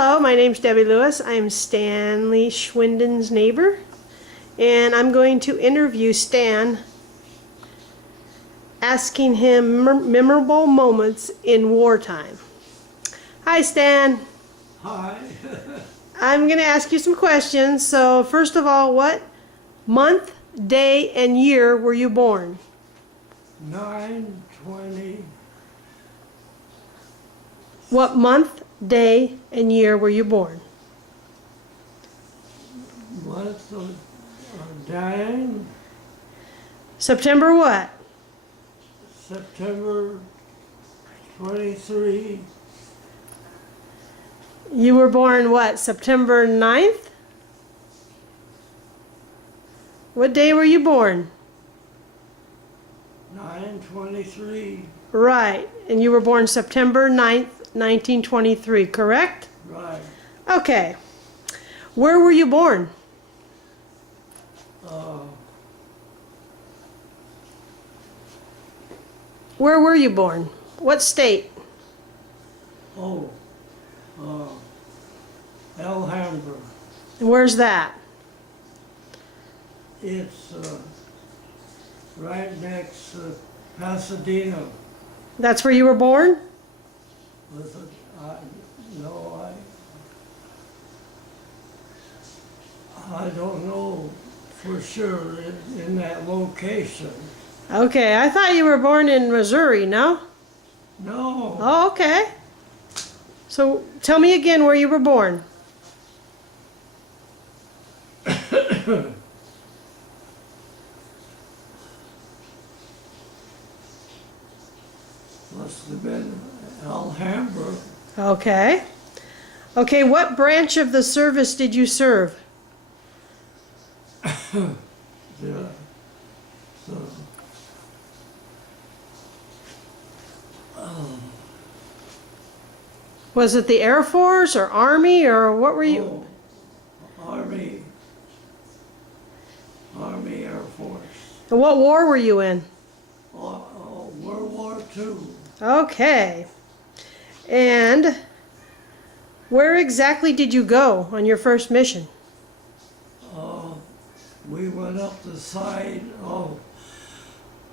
Hello, my name's Debbie Lewis. I'm Stanley Schwenden's neighbor, and I'm going to interview Stan, asking him memorable moments in wartime. Hi, Stan. Hi. I'm going to ask you some questions. So, first of all, what month, day, and year were you born? 9/20. What month, day, and year were you born? Month of dying. September what? September 23. You were born what, September 9th? What day were you born? 9/23. Right, and you were born September 9th, 1923, correct? Right. Okay. Where were you born? Where were you born? What state? Alhambra. And where's that? It's right next to Pasadena. That's where you were born? Was it? No, I don't know for sure in that location. Okay, I thought you were born in Missouri, no? No. Oh, okay. So tell me again where you were born. Must have been Alhambra. Okay. Okay, what branch of the service did you serve? The Was it the Air Force or Army or what were you? Army Air Force. And what war were you in? World War II. Okay. And where exactly did you go on your first mission? We went up the side of,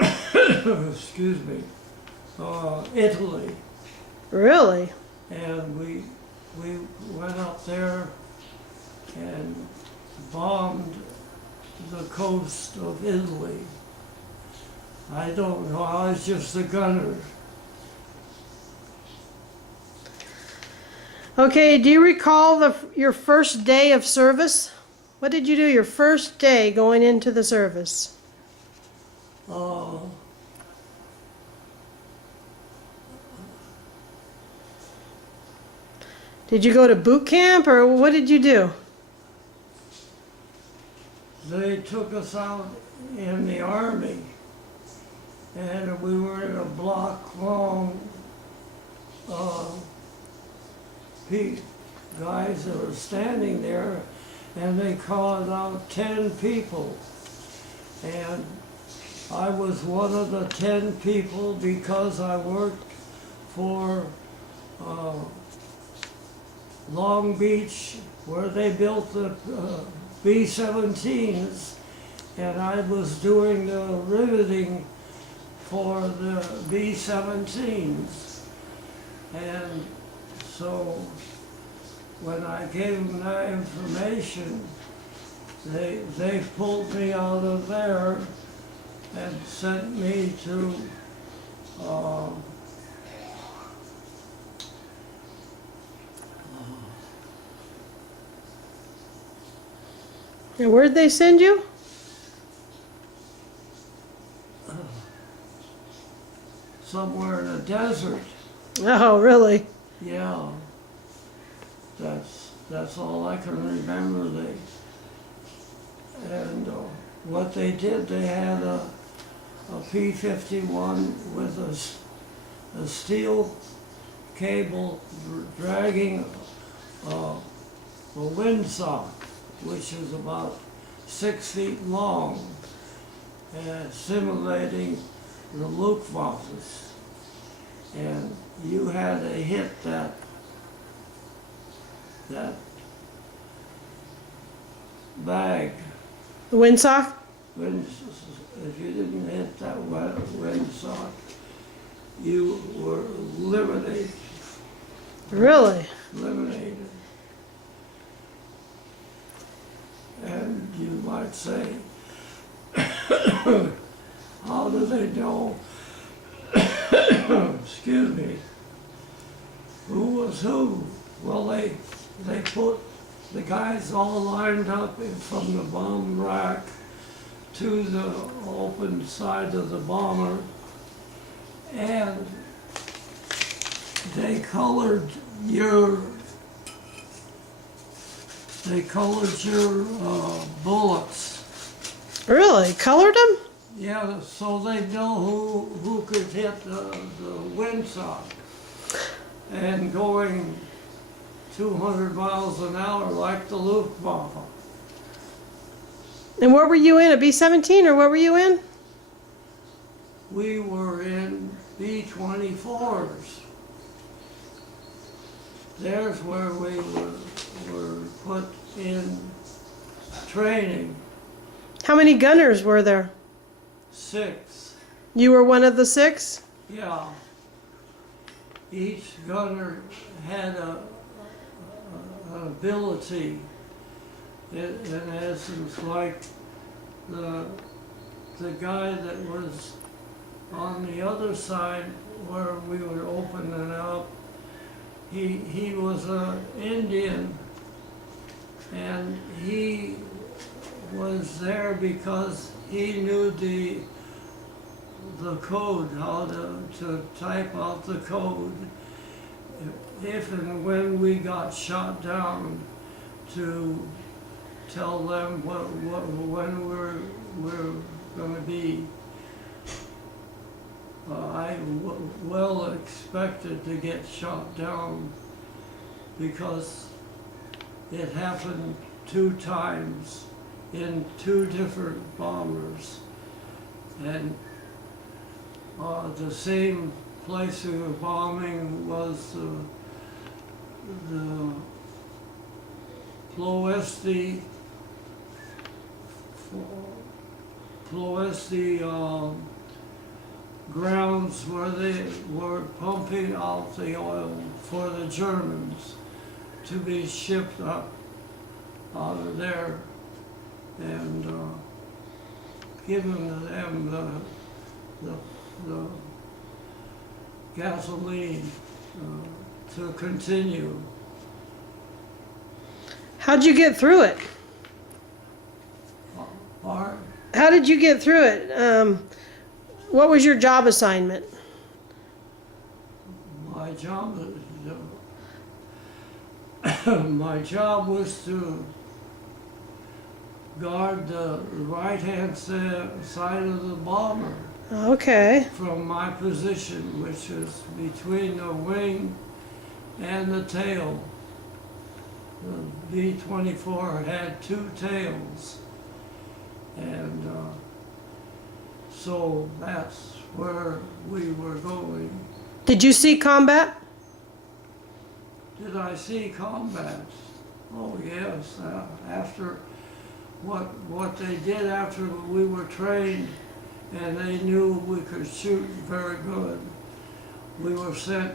excuse me, Italy, Really? and we went up there and bombed the coast of Italy. I don't know, I was just a gunner. Okay, do you recall your first day of service? What did you do your first day going into the service? Did you go to boot camp or what did you do? They took us out in the Army, and we were in a block-long guys that were standing there, and they called out 10 people. And I was one of the 10 people because I worked for Long Beach, where they built the B-17s, and I was doing the riveting for the B-17s. And so when I gave them that information, they pulled me out of there and sent me to And where'd they send you? somewhere in the desert. Oh, really? Yeah, that's all I can remember. What they did, they had a P-51 with a steel cable dragging a windsock, which is about 6 feet long, and simulating the Luftwaffes. And you had to hit that that bag, The windsock? if you didn't hit that windsock, you were eliminated. Really? Eliminated. And you might say, how do they know, excuse me, who was who? Well, they put the guys all lined up from the bomb rack to the open side of the bomber, and they colored your bullets. Really? Colored them? Yeah, so they know who could hit the windsock. And going 200 miles an hour like the Luftwaffe. And what were you in? A B-17 or what were you in? We were in B-24s. There's where we were put in training. How many gunners were there? 6. You were one of the 6? Yeah. Each gunner had an ability, in essence, like the guy that was on the other side where we were opening up. He was an Indian, and he was there because he knew the code, how to type out the code. If and when we got shot down, to tell them when we're going to be. I well expected to get shot down because it happened 2 times in 2 different bombers, and the same place we were bombing was the Ploesti grounds where they were pumping out the oil for the Germans to be shipped up out of there, and giving them the gasoline to continue. How'd you get through it? Our, How did you get through it? What was your job assignment? my job, my job was to guard the right-hand side of the bomber Okay. from my position, which is between the wing and the tail. The B-24 had 2 tails, and so that's where we were going. Did you see combat? Did I see combat? Oh yes, after what they did after we were trained and they knew we could shoot very good. We were sent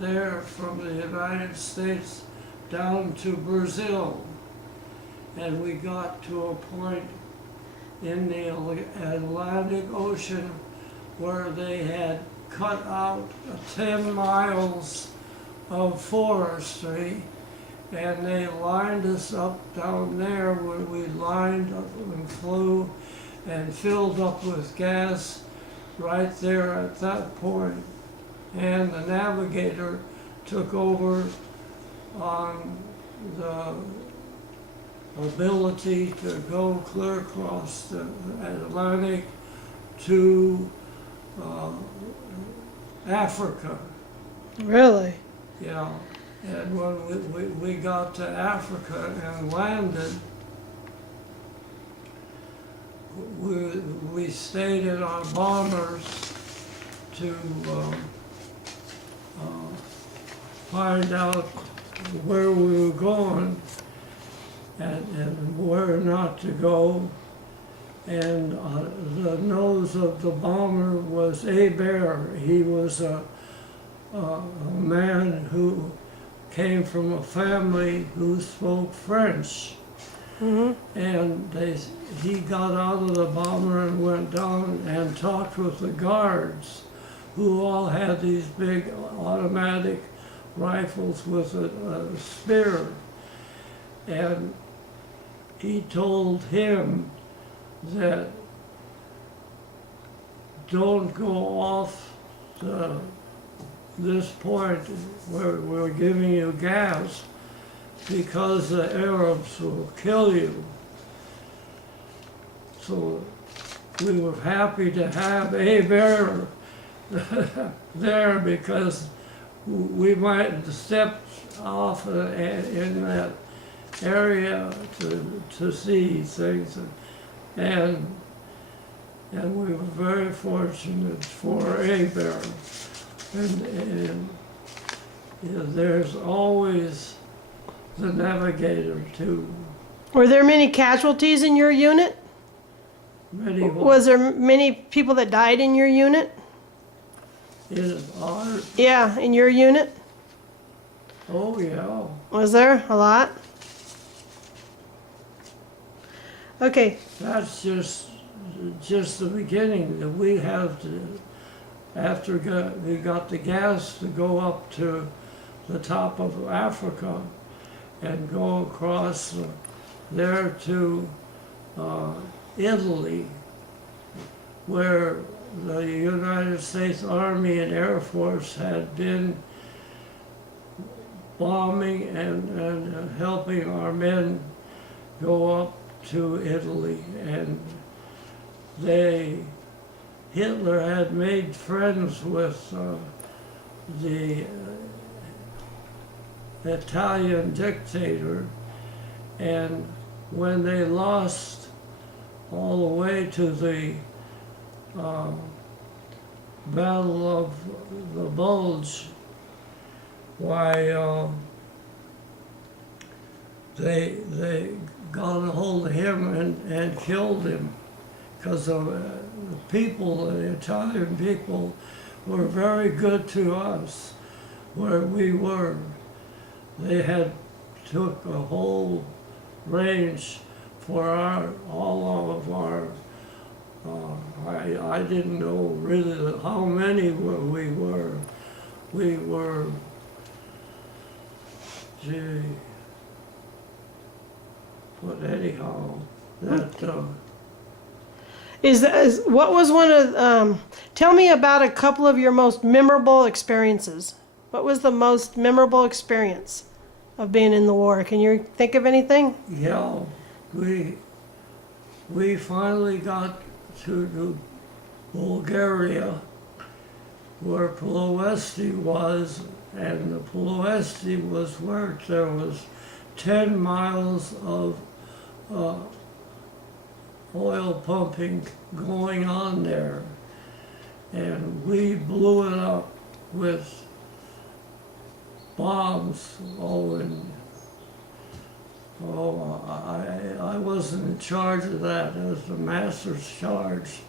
there from the United States down to Brazil, and we got to a point in the Atlantic Ocean where they had cut out 10 miles of forestry, and they lined us up down there where we lined up and flew and filled up with gas right there at that point. And the navigator took over on the ability to go clear across the Atlantic to Africa. Really? Yeah, and when we got to Africa and landed, we stayed in our bombers to find out where we were going and where not to go. And the nose of the bomber was A. Bear. He was a man who came from a family who spoke French. And he got out of the bomber and went down and talked with the guards, who all had these big automatic rifles with a spear. And he told him that don't go off this point where we're giving you gas, because the Arabs will kill you. So we were happy to have A. Bear there, because we might step off in that area to see things. And we were very fortunate for A. Bear. And you know, there's always the navigator too. Were there many casualties in your unit? Many Was there many people that died in your unit? in our, Yeah, in your unit? oh yeah. Was there a lot? Okay, That's just the beginning. That we have to, after we got the gas, to go up to the top of Africa and go across there to Italy, where the United States Army and Air Force had been bombing and helping our men go up to Italy. And Hitler had made friends with the Italian dictator, and when they lost all the way to the Battle of the Bulge, why they got a hold of him and killed him, because the people, the Italian people, were very good to us where we were. They had took a whole range for all of our. I didn't know really how many we were. We were, gee, but anyhow, that. What was one of, tell me about a couple of your most memorable experiences. What was the most memorable experience of being in the war? Can you think of anything? Yeah, we finally got to Bulgaria, where Ploesti was, and the Ploesti was where there was 10 miles of oil pumping going on there, and we blew it up with bombs. I wasn't in charge of that. It was the master's charge.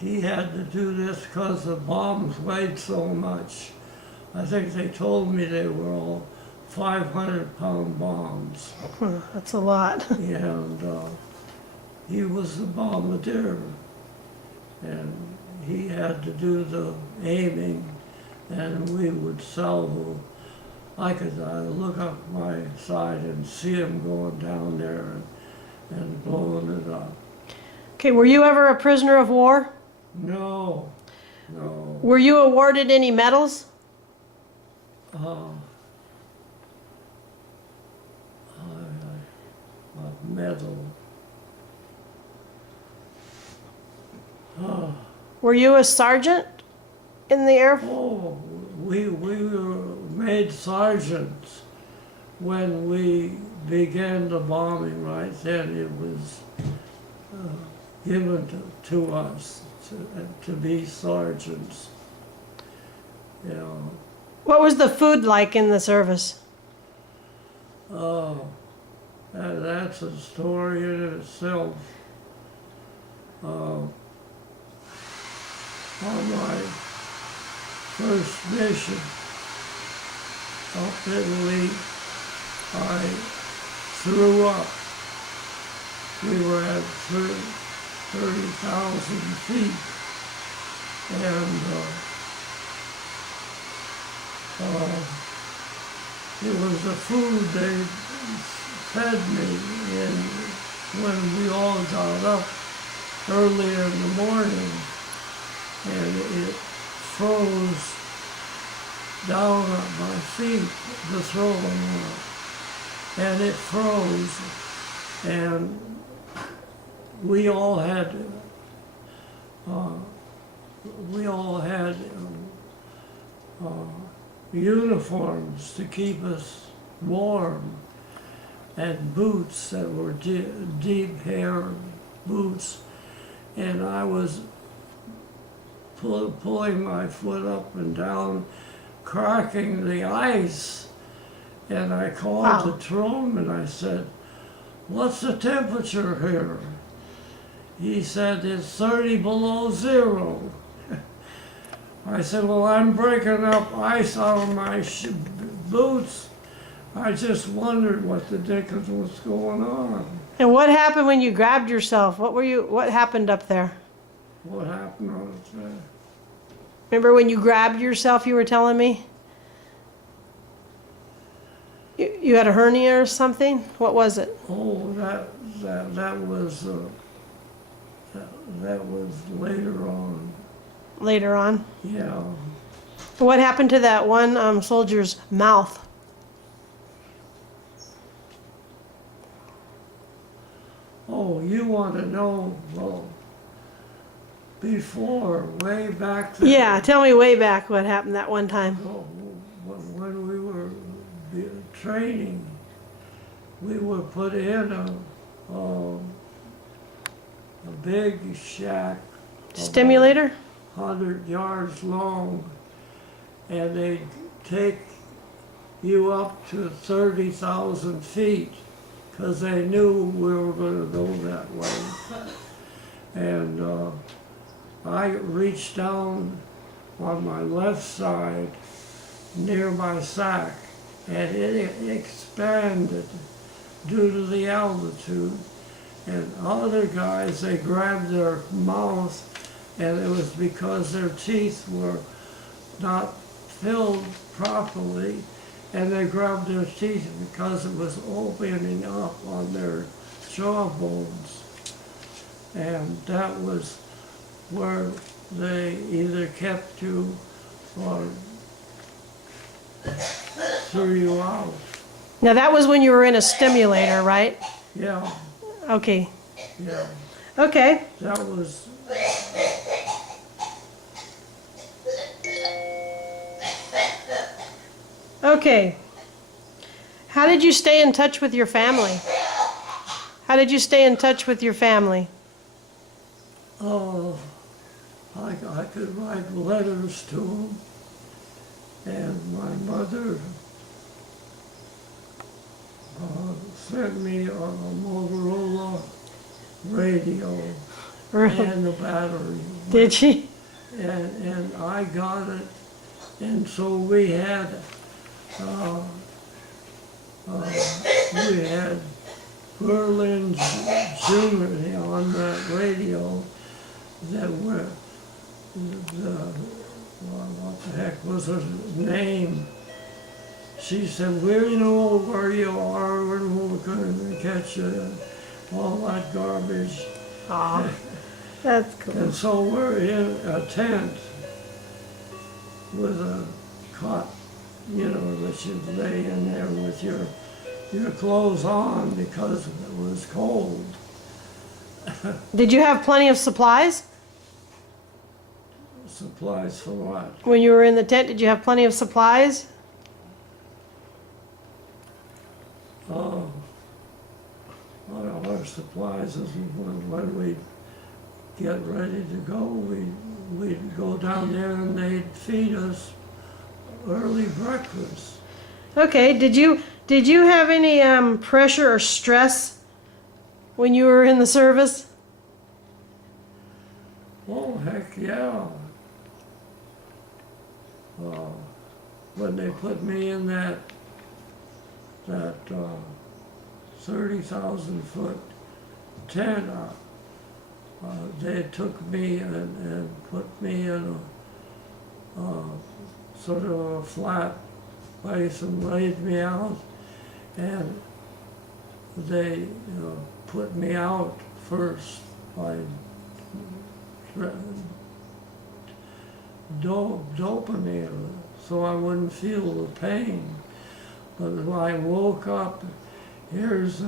He had to do this because the bombs weighed so much. I think they told me they were all 500-pound bombs. That's a lot. And he was the bombardier, and he had to do the aiming, and we would salvo. I could look up my side and see him going down there and blowing it up. Okay, were you ever a prisoner of war? No. Were you awarded any medals? A medal. Were you a sergeant in the Air Force? Oh, we were made sergeants when we began the bombing. Right then, it was given to us to be sergeants. You know, What was the food like in the service? That's a story in itself. On my first mission up Italy, I threw up. We were at 30,000 feet, and it was the food they fed me, and when we all got up early in the morning, and it froze down at my feet, the throwing up, and it froze, and we all had uniforms to keep us warm, and boots that were deep hair boots, and I was pulling my foot up and down, cracking the ice, and I called the trom and I said, "What's the temperature here?" He said, "It's 30 below zero." I said, "Well, I'm breaking up ice out of my boots. I just wondered what the dickens was going on." And what happened when you grabbed yourself? What happened up there? What happened on the Remember when you grabbed yourself, you were telling me? You had a hernia or something? What was it? Oh, that was later on. Later on? Yeah. What happened to that one soldier's mouth? Oh, you want to know? Well, before, way back then. Yeah, tell me way back what happened that one time. Oh, when we were training, we were put in a big shack. Stimulator? 100 yards long, and they'd take you up to 30,000 feet because they knew we were going to go that way. And I reached down on my left side near my sack, and it expanded due to the altitude. And other guys, they grabbed their mouth, and it was because their teeth were not filled properly, and they grabbed their teeth because it was opening up on their jawbones. And that was where they either kept you or threw you out. Now that was when you were in a stimulator, right? Yeah, Okay. yeah. Okay. That was Okay. How did you stay in touch with your family? How did you stay in touch with your family? Oh, I could write letters to them, and my mother sent me a Motorola radio and the battery. Did she? And I got it, and so we had Berlin Jr. on that radio that were what the heck was her name? She said, "We know where you are, we're going to catch you," all that garbage. Aw, that's cool. And so we're in a tent with a cot, that you lay in there with your clothes on because it was cold. Did you have plenty of supplies? Supplies for what? When you were in the tent, did you have plenty of supplies? Our supplies is when we get ready to go, we'd go down there and they'd feed us early breakfast. Okay, did Did you have any pressure or stress when you were in the service? Oh, heck yeah. When they put me in that 30,000 foot tent, they took me and put me in a sort of a flat place and laid me out, and they put me out first by doping me so I wouldn't feel the pain. But when I woke up, here's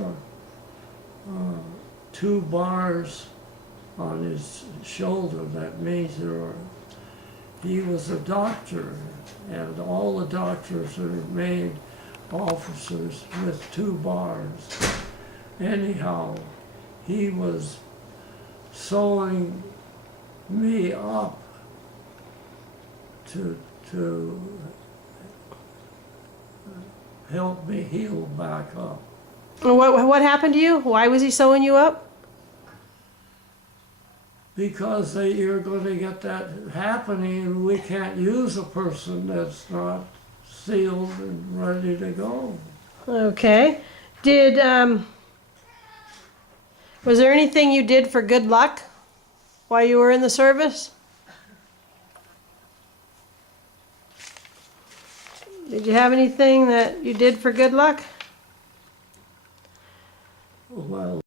2 bars on his shoulder. That means he was a doctor, and all the doctors are made officers with 2 bars. Anyhow, he was sewing me up to help me heal back up. What happened to you? Why was he sewing you up? Because you're going to get that happening, and we can't use a person that's not sealed and ready to go. Okay. Was there anything you did for good luck while you were in the service? Did you have anything that you did for good luck? Well,